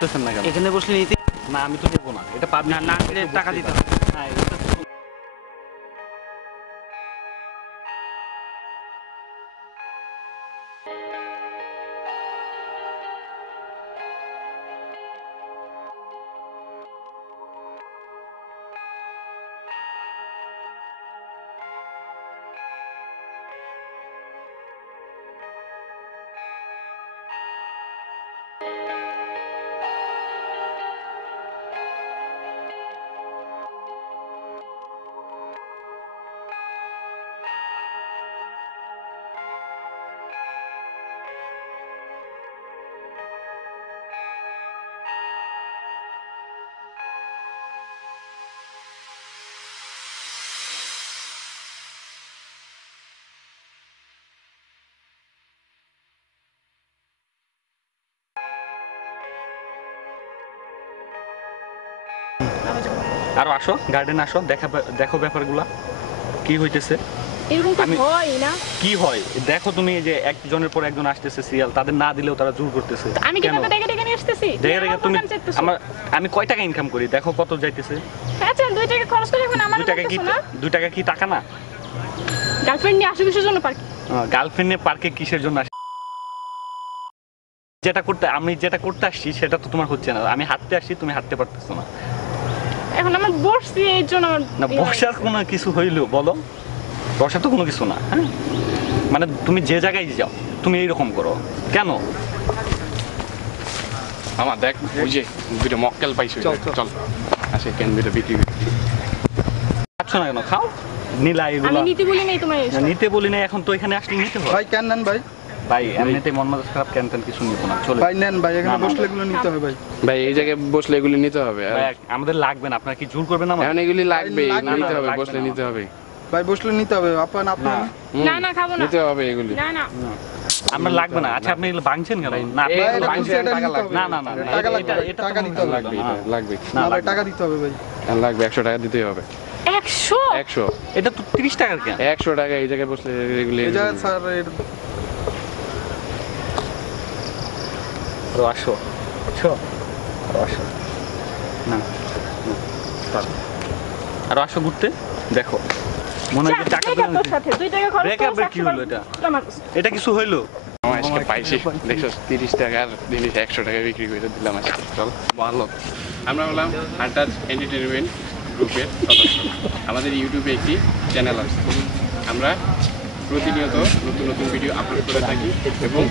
না কেন? এখানে বসলে নিতে না আমি তো দেবো না, এটা পাবলিক না নিলে টাকা দিতে হবে। হ্যাঁ এটা তো আরো আসো, গার্ডেন আসো, দেখো ব্যাপারগুলা কি হইতেছে। এরকম তো হয় না। কি হয় দেখো তুমি, এই যে একজনের পর একজন আসতেছে সিরিয়াল, তাদের না দিলেও তারা জোর করতেছে। আমি কি টাকা টাকা নিয়ে আসতেছি? তুমি আমি কয় টাকা ইনকাম করি দেখো কত যাইতেছে। হ্যাঁ চল 2 টাকা খরচ করে এখন আমার 2 টাকা কি টাকা না? গার্লফ্রেন্ড নিয়ে আসো কিসের জন্য পার্কে? গার্লফ্রেন্ড নিয়ে পার্কে কিসের জন্য আসি? আমি যেটা করতে আসছি সেটা তো তোমার হচ্ছে না। আমি হাঁটতে আসছি, তুমি হাঁটতে পারতেছো না। এখন আমার বসছি এর জন্য না বসার কোনো কিছু হইলো বলো? বসার তো কোনো কিছু না। হ্যাঁ মানে তুমি যে জায়গায় যাও তুমি এইরকম করো কেন? আমার দেখ ওই যে দুটো মক্কেল পাইছো, চল আসে কেন দুটো বিক্রি খাচ্ছ না কেন? খাও। নীলা এগুলো আমি নিতে বলি নাই তোমায়। নিতে বলি না, এখন তো এখানে আসলে নিতে হয়। ভাই কেন নেন ভাই? ভাই এমনিতে মন মেজাজ খারাপ, কেন কিছু নিব না, চলে ভাই নেন ভাই, এখানে বসলে এগুলো নিতে হবে ভাই। ভাই এই জায়গায় বসলে এগুলি নিতে হবে। ভাই আমাদের লাগবে না, আপনারা কি জোর করবেন না? এখন এগুলি লাগবে, লাগবে নিতে হবে, লাগবে বসলে না। নিতে হবে। ভাই বসলে নিতে হবে। আপনার না না খাবো না। নিতে হবে এগুলি। না না আমরা লাগবে না। আচ্ছা আপনি এগুলো ভাঙছেন কেন? না এই এটা বাংশে এটা টাকা নিতে লাগবে। হবে। না না না না, টাকা লাগবে, এটা টাকা দিতে হবে। লাগবে, এটা লাগবে। না না ভাই লাগবে টাকা না। দিতে হবে ভাই। লাগবে 100 টাকা দিতেই হবে। 100 100 এটা তো 30 টাকার কেন? 100 টাকা এই জায়গায় বসলে এগুলি এই জায়গায় স্যার আরো আসো, বুঝছো? আরো আসো না আরো আসো ঘুরতে, দেখো মনে হয় যে টাকা তোর সাথে 2 টাকা খরচ ব্রেক আপের কি হলো এটা? আমার এটা কিছু হইলো? আমার আজকে পাইছি দেখছো 30 টাকার জিনিস 100 টাকায় বিক্রি করে দিলাম আজকে। চল ভালো। আমরা হলাম হান্টার এন্টারটেইনমেন্ট গ্রুপের সদস্য। আমাদের ইউটিউবে একটি চ্যানেল আছে। আমরা প্রতিনিয়ত নতুন নতুন ভিডিও আপলোড করে থাকি এবং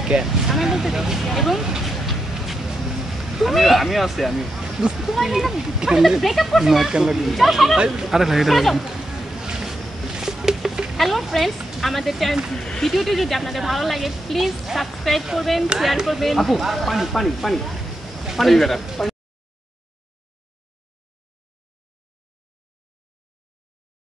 আমি বলতে চাই এবং আমিও আছি, আমি তোমার এটা ব্রেকআপ করতে না কেন লাগে? আরে ভাই এটা হ্যালো ফ্রেন্ডস, আমাদের ভিডিওটি যদি আপনাদের ভালো লাগে প্লিজ সাবস্ক্রাইব করবেন, শেয়ার করবেন। পানি বেটা